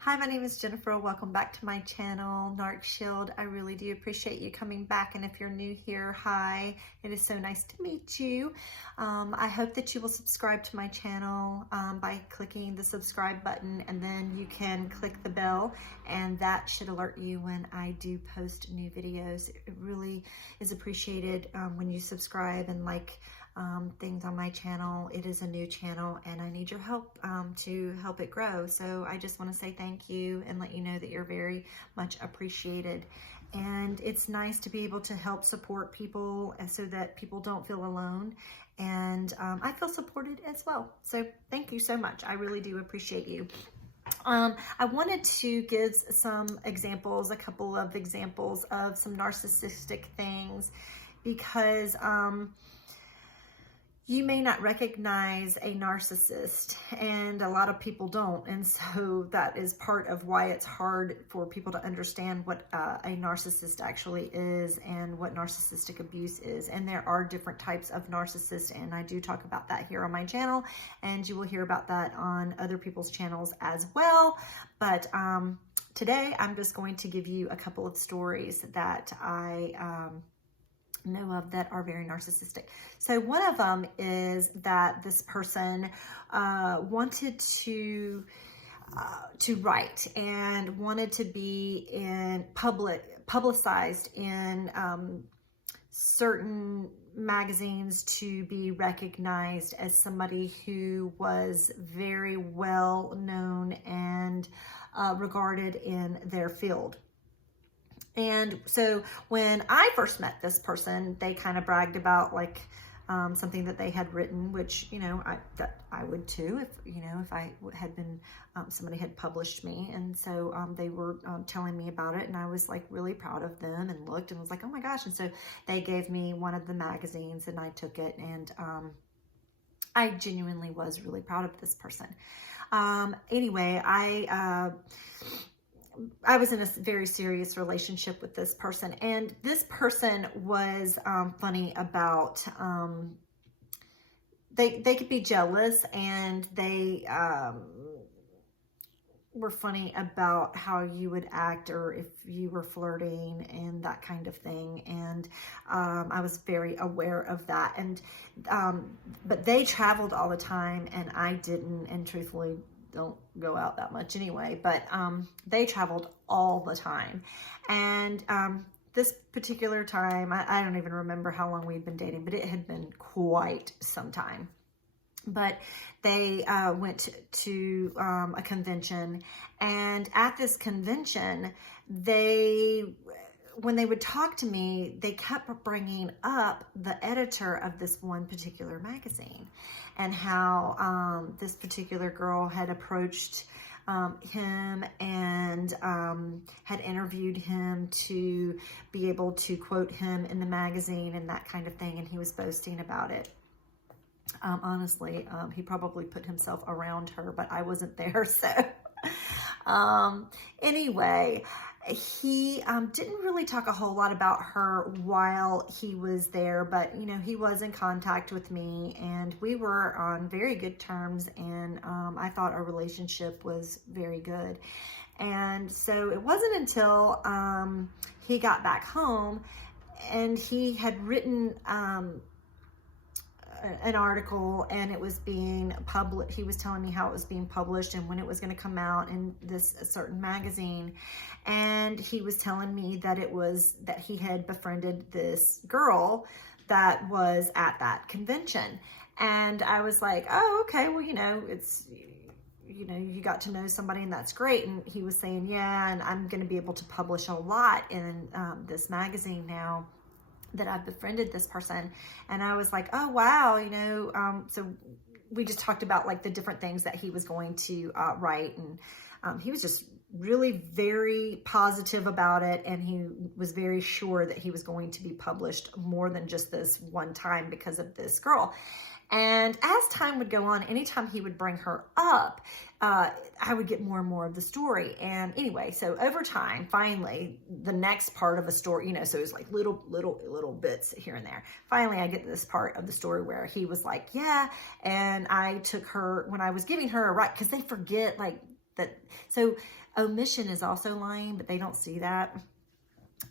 Hi, my name is Jennifer. Welcome back to my channel, Narc Shield. I really do appreciate you coming back. And if you're new here, hi. It is so nice to meet you. I hope that you will subscribe to my channel by clicking the subscribe button, and then you can click the bell, and that should alert you when I do post new videos. It really is appreciated when you subscribe and like things on my channel. It is a new channel and I need your help to help it grow. So I just want to say thank you and let you know that you're very much appreciated. And it's nice to be able to help support people so that people don't feel alone. And I feel supported as well. So thank you so much. I really do appreciate you. I wanted to give some examples, a couple of examples of some narcissistic things, because you may not recognize a narcissist, and a lot of people don't. And so that is part of why it's hard for people to understand what a narcissist actually is and what narcissistic abuse is. And there are different types of narcissists, and I do talk about that here on my channel, and you will hear about that on other people's channels as well. But today I'm just going to give you a couple of stories that I know of that are very narcissistic. So one of them is that this person wanted to write and wanted to be publicized in certain magazines, to be recognized as somebody who was very well known and regarded in their field. And so when I first met this person, they kind of bragged about like something that they had written, which, you know, I would too, if I had been, somebody had published me. And so they were telling me about it, and I was like really proud of them and looked and was like, oh my gosh. And so they gave me one of the magazines and I took it, and I genuinely was really proud of this person. Anyway, I was in a very serious relationship with this person, and this person was funny about, they could be jealous, and they were funny about how you would act or if you were flirting and that kind of thing. And I was very aware of that. And but they traveled all the time and I didn't, and truthfully don't go out that much anyway, but they traveled all the time. And this particular time, I don't even remember how long we'd been dating, but it had been quite some time. But they went to a convention, and at this convention, when they would talk to me, they kept bringing up the editor of this one particular magazine, and how this particular girl had approached him and had interviewed him to be able to quote him in the magazine and that kind of thing, and he was boasting about it. Honestly, he probably put himself around her, but I wasn't there. So anyway, he didn't really talk a whole lot about her while he was there, but you know, he was in contact with me and we were on very good terms, and I thought our relationship was very good. And so it wasn't until he got back home and he had written an article, and it was being published. He was telling me how it was being published and when it was going to come out in this certain magazine. And he was telling me that it was that he had befriended this girl that was at that convention. And I was like, oh, okay, well, you know, it's, you know, you got to know somebody and that's great. And he was saying, yeah, and I'm going to be able to publish a lot in this magazine now that I've befriended this person. And I was like, oh, wow, you know, so we just talked about like the different things that he was going to write. And he was just really very positive about it. And he was very sure that he was going to be published more than just this one time because of this girl. And as time would go on, anytime he would bring her up, I would get more and more of the story. And anyway, so over time, finally, the next part of a story, you know, so it was like little bits here and there. Finally, I get to this part of the story where he was like, yeah, and I took her, when I was giving her a ride, because they forget, like, So omission is also lying, but they don't see that.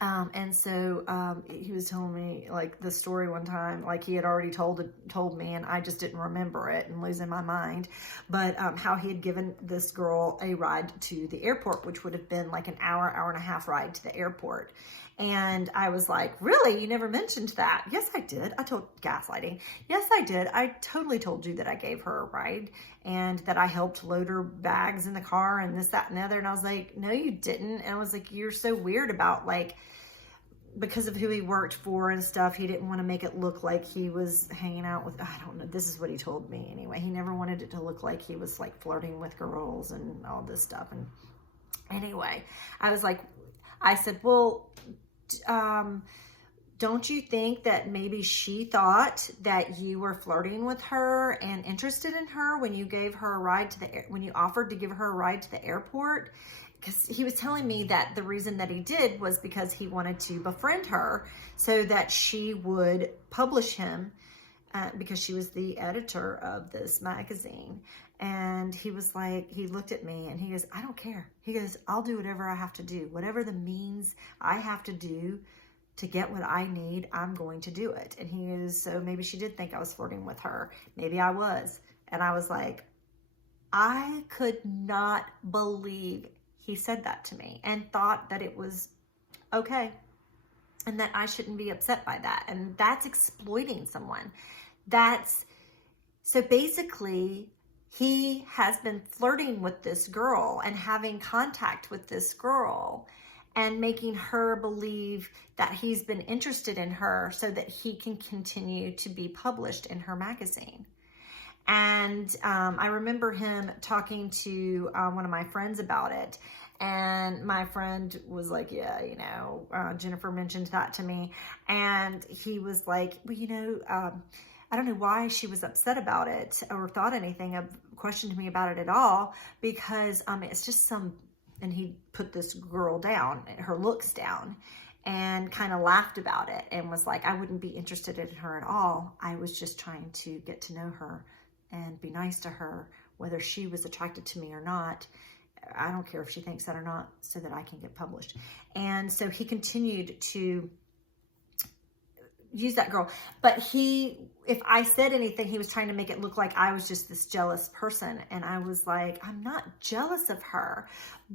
And so he was telling me like the story one time, like he had already told me, and I just didn't remember it and losing my mind. But how he had given this girl a ride to the airport, which would have been like an hour and a half ride to the airport. And I was like, really? You never mentioned that? Yes, I did. I told gaslighting. Yes, I did. I totally told you that I gave her a ride and that I helped load her bags in the car and this, that, and the other. And I was like, no, you didn't. And I was like, you're so weird about like, because of who he worked for and stuff, he didn't want to make it look like he was hanging out with, I don't know. This is what he told me anyway. He never wanted it to look like he was like flirting with girls and all this stuff. And anyway, I said, well, don't you think that maybe she thought that you were flirting with her and interested in her when you gave her a ride when you offered to give her a ride to the airport? Because he was telling me that the reason that he did was because he wanted to befriend her so that she would publish him because she was the editor of this magazine. And he was like, he looked at me and he goes, I don't care. He goes, I'll do whatever I have to do. Whatever the means I have to do to get what I need, I'm going to do it. And he is, so maybe she did think I was flirting with her. Maybe I was. And I was like, I could not believe he said that to me and thought that it was okay and that I shouldn't be upset by that. And that's exploiting someone. So basically, he has been flirting with this girl and having contact with this girl and making her believe that he's been interested in her so that he can continue to be published in her magazine. And I remember him talking to one of my friends about it. And my friend was like, yeah, Jennifer mentioned that to me. And he was like, well, I don't know why she was upset about it or thought anything of questioned me about it at all, because it's just and he put this girl down, her looks down, and kind of laughed about it and was like, I wouldn't be interested in her at all. I was just trying to get to know her and be nice to her, whether she was attracted to me or not. I don't care if she thinks that or not, so that I can get published. And so he continued to use that girl. But if I said anything, he was trying to make it look like I was just this jealous person. And I was like, I'm not jealous of her,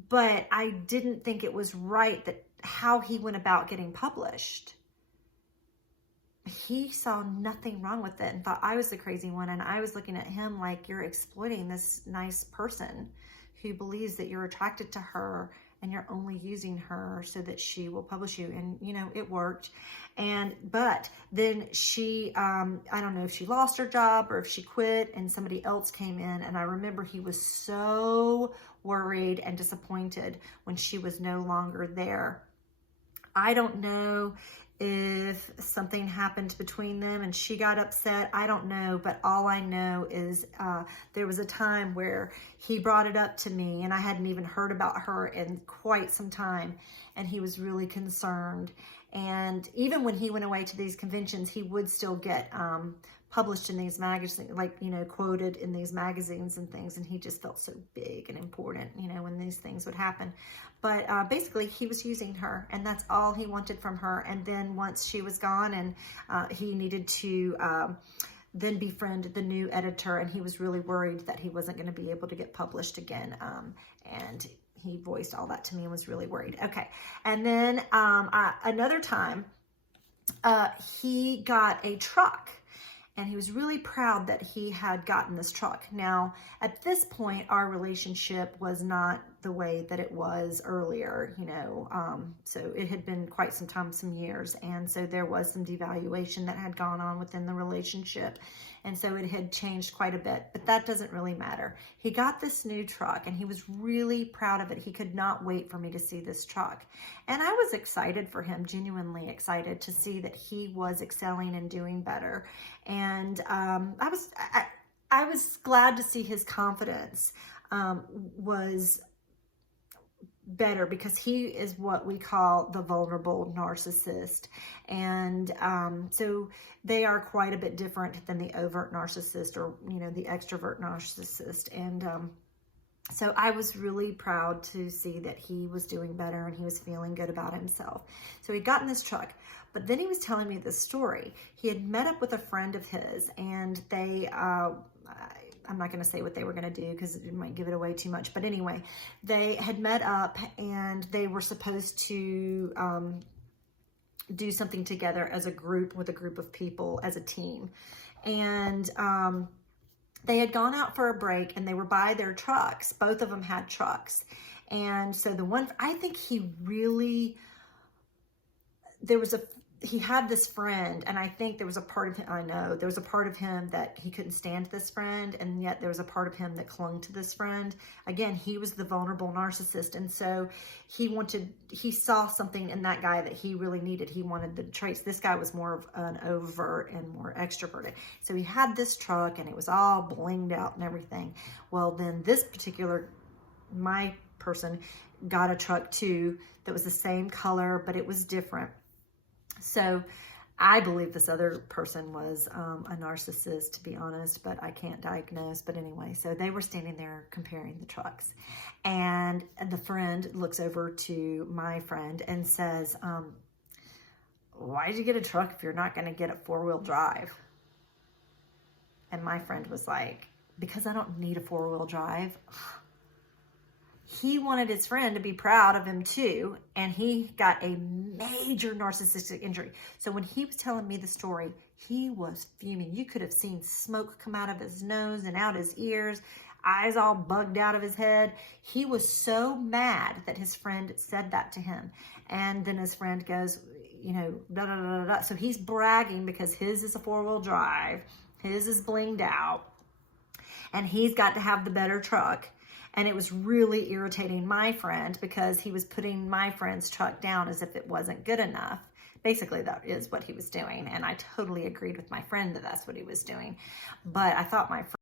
but I didn't think it was right that how he went about getting published. He saw nothing wrong with it and thought I was the crazy one. And I was looking at him like, you're exploiting this nice person who believes that you're attracted to her and you're only using her so that she will publish you. And, it worked. But then she, I don't know if she lost her job or if she quit and somebody else came in. And I remember he was so worried and disappointed when she was no longer there. I don't know if something happened between them and she got upset. I don't know, but all I know is there was a time where he brought it up to me and I hadn't even heard about her in quite some time, and he was really concerned. And even when he went away to these conventions, he would still get published in these magazines, like, quoted in these magazines and things. And he just felt so big and important, when these things would happen. But basically, he was using her, and that's all he wanted from her. And then once she was gone, and he needed to then befriend the new editor, and he was really worried that he wasn't going to be able to get published again. And he voiced all that to me and was really worried. Okay. And then another time, he got a truck. And he was really proud that he had gotten this truck. Now, at this point, our relationship was not the way that it was earlier, so it had been quite some time, some years. And so there was some devaluation that had gone on within the relationship. And so it had changed quite a bit, but that doesn't really matter. He got this new truck and he was really proud of it. He could not wait for me to see this truck. And I was excited for him, genuinely excited to see that he was excelling and doing better. And I was glad to see his confidence was better, because he is what we call the vulnerable narcissist. And so they are quite a bit different than the overt narcissist, or, the extrovert narcissist. And So I was really proud to see that he was doing better and he was feeling good about himself. So he got in this truck, but then he was telling me this story. He had met up with a friend of his, and they, I'm not going to say what they were going to do because it might give it away too much. But anyway, they had met up and they were supposed to do something together as a group, with a group of people, as a team. And they had gone out for a break and they were by their trucks. Both of them had trucks. And so the one, I think he really, he had this friend, and I think there was a part of him, I know, there was a part of him that he couldn't stand this friend, and yet there was a part of him that clung to this friend. Again, he was the vulnerable narcissist, and so he saw something in that guy that he really needed. He wanted the traits. This guy was more of an overt and more extroverted. So he had this truck, and it was all blinged out and everything. Well, then this particular, my person, got a truck too that was the same color, but it was different. So I believe this other person was a narcissist, to be honest, but I can't diagnose. But anyway, so they were standing there comparing the trucks. And the friend looks over to my friend and says, why did you get a truck if you're not going to get a four-wheel drive? And my friend was like, because I don't need a four-wheel drive. He wanted his friend to be proud of him too, and he got a major narcissistic injury. So when he was telling me the story, he was fuming. You could have seen smoke come out of his nose and out his ears, eyes all bugged out of his head. He was so mad that his friend said that to him. And then his friend goes, you know, da da da da. So he's bragging because his is a four-wheel drive, his is blinged out, and he's got to have the better truck. And it was really irritating my friend because he was putting my friend's truck down as if it wasn't good enough. Basically, that is what he was doing. And I totally agreed with my friend that that's what he was doing. But I thought my friend